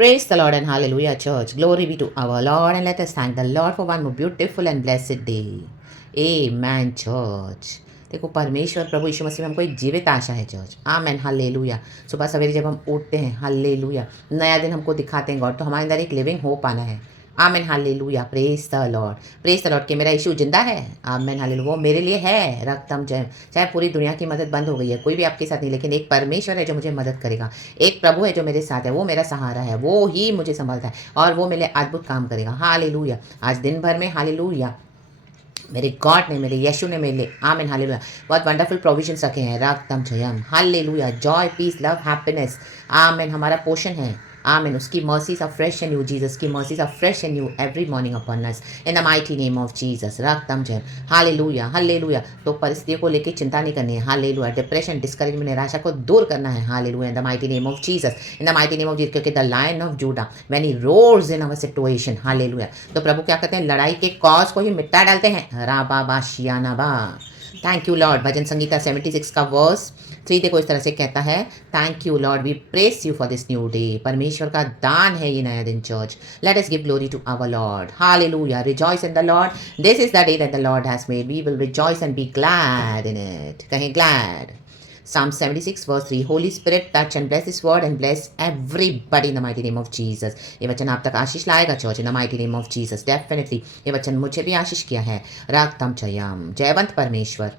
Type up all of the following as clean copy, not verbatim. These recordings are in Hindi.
Praise the Lord and hallelujah, church. Glory be to our Lord, and let us thank the Lord for one more beautiful and blessed day. Amen, church. देखो परमेश्वर प्रभु यीशु मसीह में हमको एक जीवित आशा है चर्च। आमेन, हालेलुया। सुबह सवेरे जब हम उठते हैं, हालेलुया, नया दिन हमको दिखाते हैं गॉड, तो हमारे अंदर एक लिविंग होप आना है। Amen, hallelujah. Praise the Lord, praise the Lord कि मेरा यीशु जिंदा है। Amen, hallelujah. वो मेरे लिए है रक्तम जय। चाहे पूरी दुनिया की मदद बंद हो गई है, कोई भी आपके साथ नहीं, लेकिन एक परमेश्वर है जो मुझे मदद करेगा। एक प्रभु है जो मेरे साथ है, वो मेरा सहारा है, वो ही मुझे संभालता है और वो मेरे अद्भुत काम करेगा। हालेलुया। आज दिन भर में हालेलुया मेरे गॉड ने, मेरे यीशु ने मेरे लिए, आमीन, हालेलुया, बहुत वंडरफुल प्रोविजंस रखे हैं। रागतम जयम, hallelujah. Joy, peace, love, happiness, amen, हमारा पोषण है। आमीन। उसकी mercies are fresh and new, Jesus की mercies are fresh and new every morning upon us in the mighty name of Jesus. रागतम जयम, हालेलुया, हालेलुया। तो परिस्थितियों को लेकर चिंता नहीं करनी है। हालेलुया। डिप्रेशन, डिस्करेजमेंट, निराशा को दूर करना है। Hallelujah, in the mighty name of Jesus, in the mighty name of Jesus, क्योंकि the lion of Judah when he roars in our situation, hallelujah, तो प्रभु क्या कहते हैं, लड़ाई के कॉज को ही मिटा डालते हैं। राबा शियाना बा। Thank you Lord. Bhajan Sangeeta 76 का वर्स 3 देखो इस तरह से कहता है, thank you Lord, we praise you for this new day. परमेश्वर का दान है ये नया दिन church. Let us give glory to our Lord. Hallelujah. Rejoice in the Lord, this is the day that the Lord has made, we will rejoice and be glad in it. कहें glad. Psalm 76 verse 3, Holy Spirit touch and bless this word and bless everybody in the mighty name of Jesus. ये वचन आप तक आशीष लाएगा church, in the mighty name of Jesus. Definitely ये वचन मुझे भी आशीष किया है। रागतम जयम, जयवंत परमेश्वर।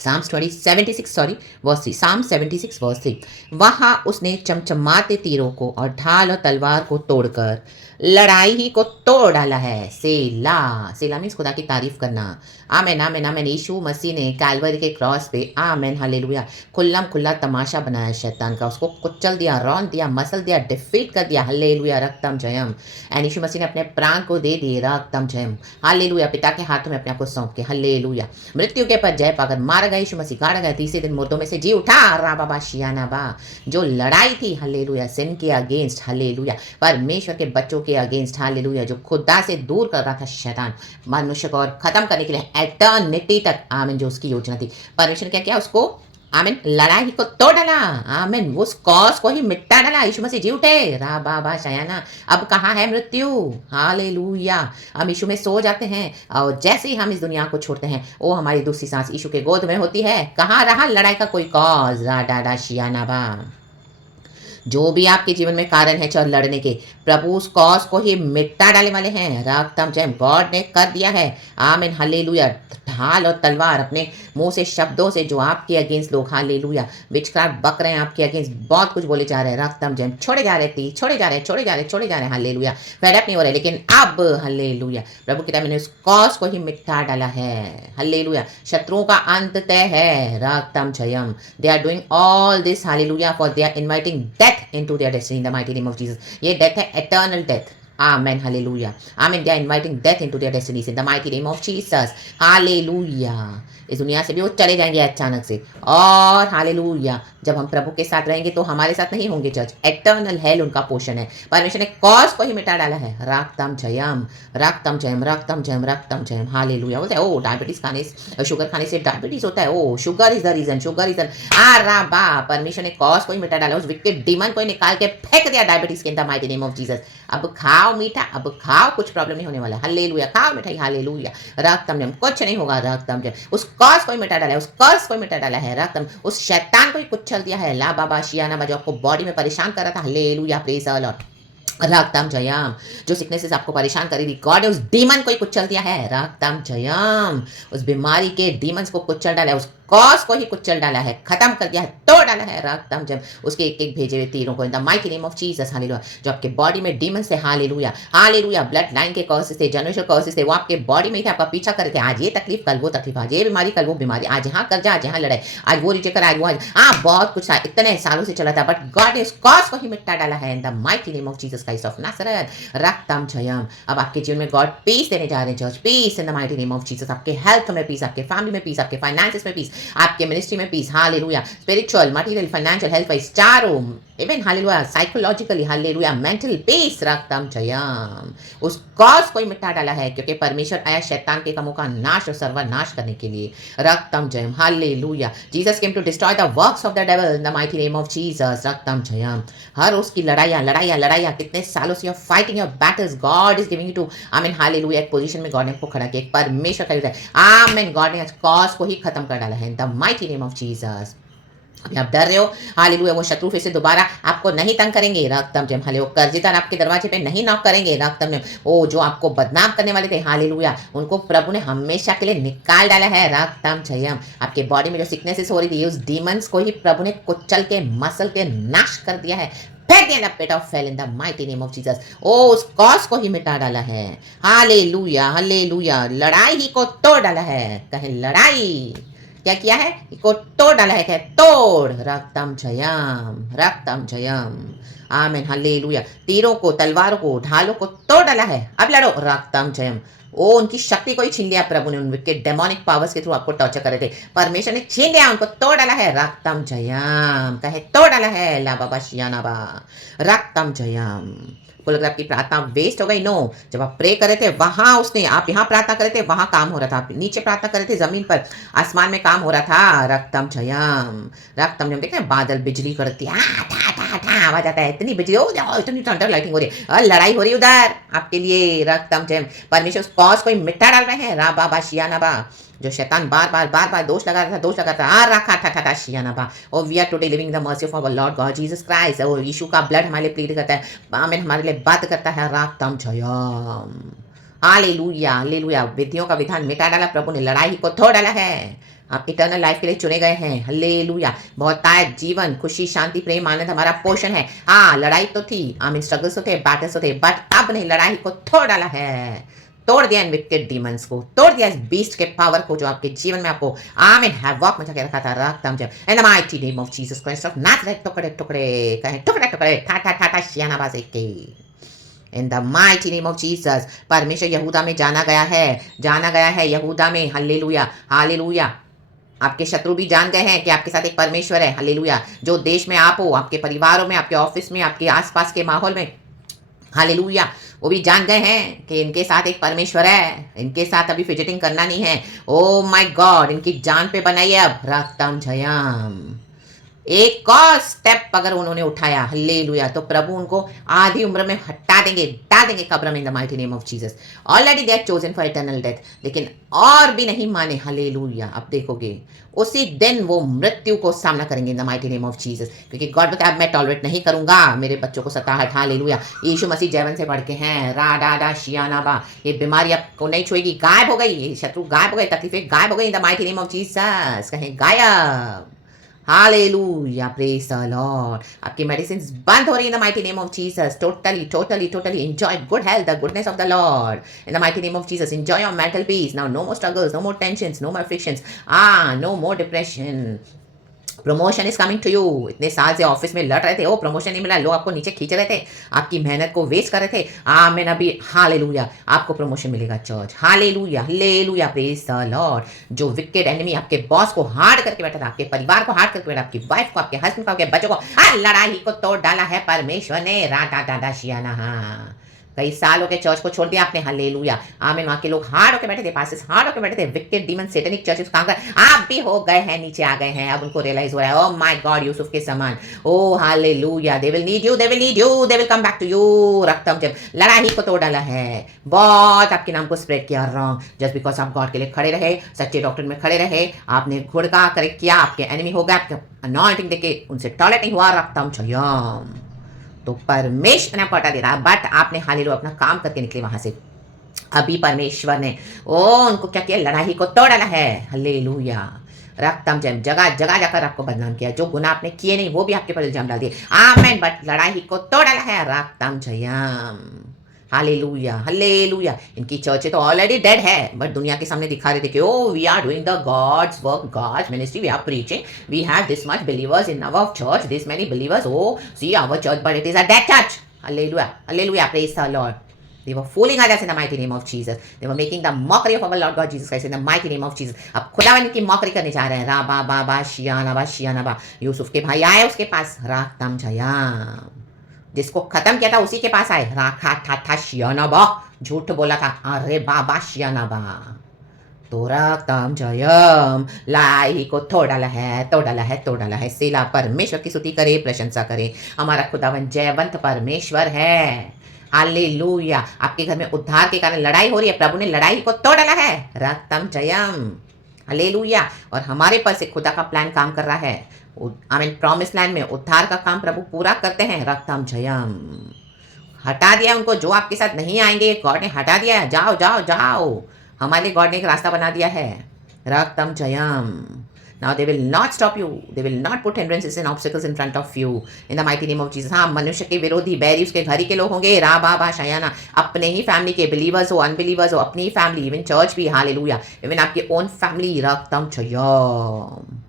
Psalms 76 वर्स 3, Psalm 76 वर्स 3, वहाँ उसने चमचमाते तीरों को और ढाल और तलवार को तोड़कर लड़ाई ही को तोड़ डाला है। सेला, सेला मीन्स खुदा की तारीफ करना। आमेन, आमेन, आमेन। यीशु मसीह ने कैलवरी के क्रॉस पे, आमेन, हालेलुया, खुल्लम खुल्ला तमाशा बनाया शैतान का, उसको कुचल दिया, रौन दिया, मसल दिया, डिफीट कर दिया। हालेलुया, रक्तम जयम। एंड यीशु मसीह ने अपने प्राण को दे दिए। रक्तम जयम, हालेलुया, पिता के हाथों में अपने आप को सौंप के। हालेलुया। मृत्यु के पर जय पाकर मारा गया यीशु मसीह, गाड़ा गया, तीसरे दिन मुर्दों में से जी उठा। राबा शियाना बा। जो लड़ाई थी, हालेलुया, सिन के अगेंस्ट, हालेलुया, परमेश्वर के बच्चों के अगेंस्ट, हालेलुया, जो खुदा से दूर कर रहा था शैतान मनुष्य को और खत्म करने के लिए एटर्निटी तक, आमीन, जो उसकी योजना थी, परमेश्वर ने क्या किया, उसको, आमीन, लड़ाई को तोड़ डाला। आमीन, उस कॉज को ही मिटा डाला। यीशु मसीह जी उठे। राबा शयाना। अब कहाँ है मृत्यु? हालेलुया। हम यीशु में सो जाते हैं और जैसे ही हम इस दुनिया को छोड़ते हैं, वो हमारी दूसरी सांस यीशु के गोद में होती है। कहाँ रहा लड़ाई का कोई कॉज? राडा शियाना बा। जो भी आपके जीवन में कारण है चल लड़ने के, प्रभु उस कॉज को ही मिटा डालने वाले हैं। रागतम जय, गॉड ने कर दिया है। आमीन, हालेलुया। ढाल और तलवार अपने मुंह से, शब्दों से, जो आपके अगेंस्ट लोग, हालेलुया, विचक्राफ्ट बक रहे हैं आपके अगेंस्ट, बहुत कुछ बोले जा रहे हैं। रागतम जय, छोड़े जा रहे थे, छोड़े जा रहे, छोड़े जा रहे, छोड़े जा रहे, हालेलुया, फेडअप नहीं हो रहे, लेकिन अब, हालेलुया, प्रभु की तरह मैंने उस कॉज को ही मिटा डाला है। हालेलुया। शत्रुओं का अंत तय है। रागतम जयम। They are doing all this, hallelujah, for they are inviting death into their destiny in the mighty name of Jesus. ये डेथ है, eternal death. Amen, hallelujah. Amen. They are inviting death into their destinies in the mighty name of Jesus. Hallelujah. इस दुनिया से भी वो चले जाएंगे अचानक से। और हालेलुया, जब हम प्रभु के साथ रहेंगे तो हमारे साथ नहीं होंगे चर्च, एटर्नल हेल उनका पोषण है। परमेश्वर ने कॉज को ही मिटा डाला है। रागतम जयम, रागतम जयम, रागतम जयम, रागतम जयम, हालेलुया। बोलते हैं ओ डायबिटीज खाने, शुगर खाने से डायबिटीज होता है, oh sugar is the reason, sugar is the, राबा, परमेश्वर ने कॉज को ही मिटा डाला, उस विक्टिड डीमन को ही निकाल के फेंक दिया डायबिटीज के, in the mighty name of Jesus. अब खाओ मीठा, अब खाओ, कुछ प्रॉब्लम नहीं होने वाला। हालेलुया, खाओ मिठाई, हालेलुया, रागतम जयम, कुछ नहीं होगा। रागतम जयम, उस कॉज को ही मिटा डाला है, उस कर्ज को ही मिटा डाला है। रागतम, उस शैतान को ही कुचल दिया है। ला बाबा शियाना, जो आपको बॉडी में परेशान कर रहा था, hallelujah, praise the Lord. रागतम Jayam, जो सिकनेसेस आपको परेशान करी थी, गॉड ने उस डीमन को ही कुचल दिया है। रागतम जयम, उस बीमारी के डीमंस को कुचल डाला है, उस कॉज को ही कुचल डाला है, खत्म कर दिया है, तोड़ डाला है। रागतम जयम, उसके एक एक भेजे हुए तीरों को, इन the mighty name of Jesus, hallelujah, जो आपके बॉडी में डीमंस थे, हालेलुया, हालेलुया, ब्लड लाइन के कॉसेस थे, जनरेशनल कॉसेस थे, वो आपके बॉडी में थे, आपका पीछा कर रहे थे। आज ये तकलीफ, कल वो तकलीफ, आज ये बीमारी, कल वो बीमारी, आज यहाँ कर्जा, आज यहाँ लड़ाई, आज वो रिजेक्ट, आज वो, आज बहुत कुछ इतने सालों से चला था, बट गॉड ने उस कॉज को ही मिटा डाला है, in the mighty name of Jesus Christ of नासरत। रागतम जयम, अब आपके जीवन में गॉड पीस देने जा रहे हैं church, peace in the mighty name of Jesus. आपके हेल्थ में पीस, आपके फैमिली में पीस, आपके फाइनेंसेस में पीस, आपके मिनिस्ट्री में peace, hallelujah, spiritual, material, financial, health wise, चारों even hallelujah psychologically hallelujah mental peace रक्तम जयम उस कॉज को ही मिटा डाला है क्योंकि परमेश्वर आया शैतान के कामों का नाश और सर्वनाश करने के लिए रक्तम जयम hallelujah Jesus came to destroy the works of the devil in the mighty name of Jesus रक्तम जयम हर उसकी लड़ाइयाँ कितने सालों से fighting your battles God is giving you to amen hallelujah एक पोजीशन में गॉड ने आपको खड़ा किया एक परमेश्वर खरीदा है आमीन गॉड ने आज कॉज को ही खत्म कर डाला है in the mighty name of Jesus अभी आप डर रहे हो हालेलुया वो शत्रु फिर से दोबारा आपको नहीं तंग करेंगे रक्तम जम हाले वो कर्जदार आपके दरवाजे पे नहीं नॉक करेंगे रक्तम जम वो जो आपको बदनाम करने वाले थे हालेलुया उनको प्रभु ने हमेशा के लिए निकाल डाला है रक्तम जयम आपके बॉडी में जो सिकनेसेस हो रही थी उस डीमंस को ही प्रभु ने कुचल के मसल के नाश कर दिया है फेंक दिया pit of hell in the mighty name of Jesus oh उस कॉज को ही मिटा डाला है हालेलुया लड़ाई ही को तोड़ डाला है कहे लड़ाई क्या किया है इसको तोड़ डाला है क्या तोड़ रक्तम जयम आमीन हालेलुया तीरों को तलवारों को ढालों को तोड़ डाला है अब लड़ो रक्तम जयम ओ उनकी शक्ति को ही छीन लिया प्रभु ने उनके डेमोनिक पावर्स के थ्रू आपको टॉर्चर कर रहे थे परमेश्वर ने छीन लिया उनको तोड़ डाला है रक्तम जयम कहे तोड़ डाला है ला बाबा शियाना बा रक्तम जयम को लग रहा आपकी प्रार्थना वेस्ट हो गई नो जब आप प्रे करे थे वहां उसने आप यहाँ प्रार्थना करे थे वहां काम हो रहा था आप नीचे प्रार्थना करे थे जमीन पर आसमान में काम हो रहा था रक्तम जयम देख रहे हैं बादल बिजली करती है आवाज आता है इतनी बिजली हो इतनी थंडर लाइटिंग हो रही है लड़ाई हो रही है उधर आपके लिए रक्तम जयम परमेश्वर उस कॉज को मिटा डाल रहे हैं रा बाबा शियाना बा जो शैतान बार दोष लगा रहा था आ रखा था शियाना बा और we are today living the mercy of our Lord God Jesus Christ और यीशु का ब्लड हमारे लिए प्लीड करता है आमीन हमारे लिए बात करता है रक्तम जयम हालेलुया विधियों का विधान मिटा डाला प्रभु ने लड़ाई को तोड़ डाला है आप इटर्नल लाइफ के लिए चुने गए हैं हालेलुया बहुतायत जीवन खुशी शांति प्रेम आनंद हमारा पोषण है हाँ लड़ाई तो थी आमीन स्ट्रगल्स तो थे बैटल्स तो थे बट अब ने लड़ाई को तोड़ डाला है तोड़ दिया इन विकेट डीमंस को तोड़ दिया इस बीस्ट के पावर को जो आपके जीवन में आपको आमीन हैवॉक मचा के रखा था रक्तम जयम in the mighty name of Jesus Christ of Nazareth टुकड़े कहे टुकड़े ठा शियाना बाजे के in the mighty name of Jesus परमेश्वर यहूदा में जाना गया है यहूदा में हालेलुया आपके शत्रु भी जान गए हैं कि आपके साथ एक परमेश्वर है हालेलुया जो देश में आप हो आपके परिवारों में आपके ऑफिस में आपके आसपास के माहौल में हालेलुया वो भी जान गए हैं कि इनके साथ एक परमेश्वर है इनके साथ अभी फिजिटिंग करना नहीं है ओ माय गॉड इनकी जान पे बनाइए अब रक्तम जयम एक और स्टेप अगर उन्होंने उठाया हालेलुया तो प्रभु उनको आधी उम्र में हटा देंगे कब्र में in the mighty name of Jesus already they are chosen for eternal death लेकिन और भी नहीं माने हालेलुया अब देखोगे उसी दिन वो मृत्यु को सामना करेंगे इन the mighty name of Jesus क्योंकि गॉड बताया अब मैं टॉलरेट नहीं करूंगा मेरे बच्चों को सताहट हालेलुया यीशु मसीह जैवन से बढ़ के हैं रा डा डा शियाना बा ये बीमारी आपको नहीं छुएगी गायब हो गई ये शत्रु गायब हो गए तकलीफें गायब हो गई इन the mighty name of Jesus कहें गायब Hallelujah, praise the Lord. आपकी मेडिसिन बंद हो रही in the mighty name of Jesus. Totally enjoy good health, the goodness of the Lord. In the mighty name of Jesus, enjoy your mental peace. Now, no more struggles, no more tensions, no more frictions. no more depression. Promotion is coming to you इतने साल से ऑफिस में लड़ रहे थे ओ प्रमोशन नहीं मिला लोग आपको नीचे खींच रहे थे आपकी मेहनत को वेस्ट कर रहे थे आमीन अभी हालेलुया आपको प्रमोशन मिलेगा church hallelujah praise the Lord जो विकेट एनिमी आपके बॉस को हार्ड करके बैठा था आपके परिवार को हार्ड करके बैठा आपकी वाइफ को आपके हस्बैंड को आपके बच्चों को लड़ाई को तोड़ डाला है परमेश्वर ने राटा टाटा शियाना कई साल हो गए चर्च को छोड़ दिया आपने हालेलुया आमीन वहां के लोग हार्ड होकर बैठे थे पासेस हार्ड होकर बैठे थे विकेट डीमन सैटेनिक चर्चेस काम कर आप भी हो गए हैं नीचे आ गए हैं अब उनको रियलाइज हो रहा है ओ माय गॉड यूसुफ के समान oh hallelujah they will need you they will come back to you रक्तम जब लड़ाई को तोड़ डाला है बहुत आपके नाम को स्प्रेड किया रॉन्ग जस्ट बिकॉज आप गॉड के लिए खड़े रहे सच्चे डॉक्टर में खड़े रहे आपने घुड़का करेक्ट किया आपके एनिमी हो गए आपके अनॉइंटिंग देके उनसे टॉयलेट नहीं हुआ रक्तम छयम तो परमेश्वर ने पटा दे रहा बट आपने हालेलुया अपना काम करके निकले वहां से अभी परमेश्वर ने उनको क्या किया लड़ाई को तोड़ डाला है हालेलुया रक्तम जयम जगह जाकर आपको बदनाम किया जो गुनाह आपने किए नहीं वो भी आपके पर इल्जाम डाल दिए आमेन बट लड़ाई को तोड़ डाला है रक्तम जयम हालेलुया इनकी चर्चें तो ऑलरेडी डेड है बट दुनिया के सामने दिखा रहे थे कि oh we are doing the God's work God's ministry we are preaching we have this much believers in our church this many believers oh see our church but it is a dead church hallelujah praise the Lord They were fooling others in the mighty name of Jesus. They were making the mockery of our Lord God Jesus Christ in the mighty name of Jesus. अब खुदावन की मॉकरी करने जा रहे हैं. रा बा बा बा शियाना बा. यूसुफ के भाई आए उसके पास. रातम जयाम. जिसको खत्म किया था उसी के पास आए. राखा था शियाना बा. झूठ बोला था. अरे बाबा शियाना बा. तो रातम जयम. लाई को तोड़ डाला है. सेला. परमेश्वर की स्तुति करे, प्रशंसा करे. हमारा खुदावन जयवंत परमेश्वर है. हालेलुया. आपके घर में उद्धार के कारण लड़ाई हो रही है, प्रभु ने लड़ाई को तोड़ डाला है. रक्तम जयम. हालेलुया. और हमारे पर से खुदा का प्लान काम कर रहा है. आमीन. प्रॉमिस लैंड में उद्धार का काम प्रभु पूरा करते हैं. रक्तम जयम. हटा दिया उनको जो आपके साथ नहीं आएंगे. गॉड ने हटा दिया है. जाओ जाओ जाओ. हमारे गॉड ने एक रास्ता बना दिया है. रक्तम Jayam. Now they will not stop you. They will not put hindrances and obstacles in front of you. In the mighty name of Jesus. हाँ, मनुष्य के विरोधी बैरी उसके घर ही के लोग होंगे. रा बा बा शयाना. अपने ही फैमिली के बिलीवर्स हो, अनबिलीवर्स हो, अपनी ही फैमिली, इवन चर्च भी. हालेलुया. इवन आपके ओन फैमिली. रक्तम जयम.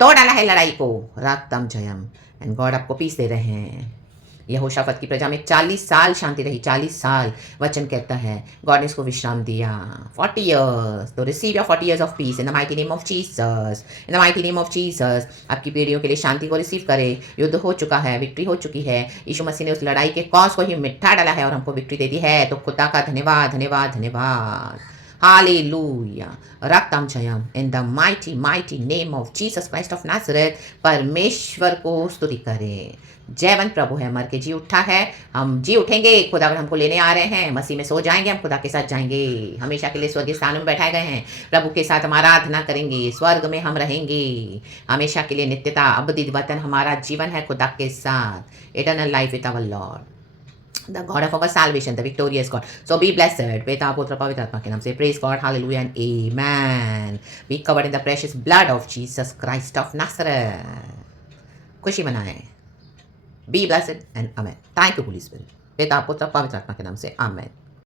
तोड़ डाला है लड़ाई को. रक्तम जयम. एंड गॉड आपको पीस दे रहे हैं. यहोशाफत की प्रजा में 40 साल शांति रही. 40 साल वचन कहता है. गॉड ने इसको विश्राम दिया. 40 years. तो receive your 40 years of peace in the mighty name of Jesus. In the mighty name of Jesus. आपकी पीढ़ियों के लिए शांति को रिसीव करे. युद्ध हो चुका है, विक्ट्री हो चुकी है. यीशु मसीह ने उस लड़ाई के कॉज को ही मिटा डाला है और हमको विक्ट्री दे दी है. तो खुदा का धन्यवाद धन्यवाद धन्यवाद. Hallelujah. Raktam Jayam. In the mighty name of Jesus Christ of Nazareth. परमेश्वर को स्तुति करें. जयवंत प्रभु है. मर के जी उठा है. हम जी उठेंगे. खुदावन हमको लेने आ रहे हैं. मसीह में सो जाएंगे. हम खुदा के साथ जाएंगे. हमेशा के लिए स्वर्गीय स्थानों में बैठाए गए हैं. प्रभु के साथ हम आराधना करेंगे. स्वर्ग में हम रहेंगे हमेशा के लिए. नित्यता अबदी वतन हमारा जीवन है खुदा के साथ. Eternal life with our Lord, the God of our salvation, the victorious God. So be blessed. Peta Putra Pavitra Atma ke naam se. Praise God. Hallelujah and amen. Be covered in the precious blood of Jesus Christ of Nazareth. खुशी मनाएं. Be blessed and amen. Thank you, Holy Spirit. Peta Putra Pavitra Atma ke naam se. Amen.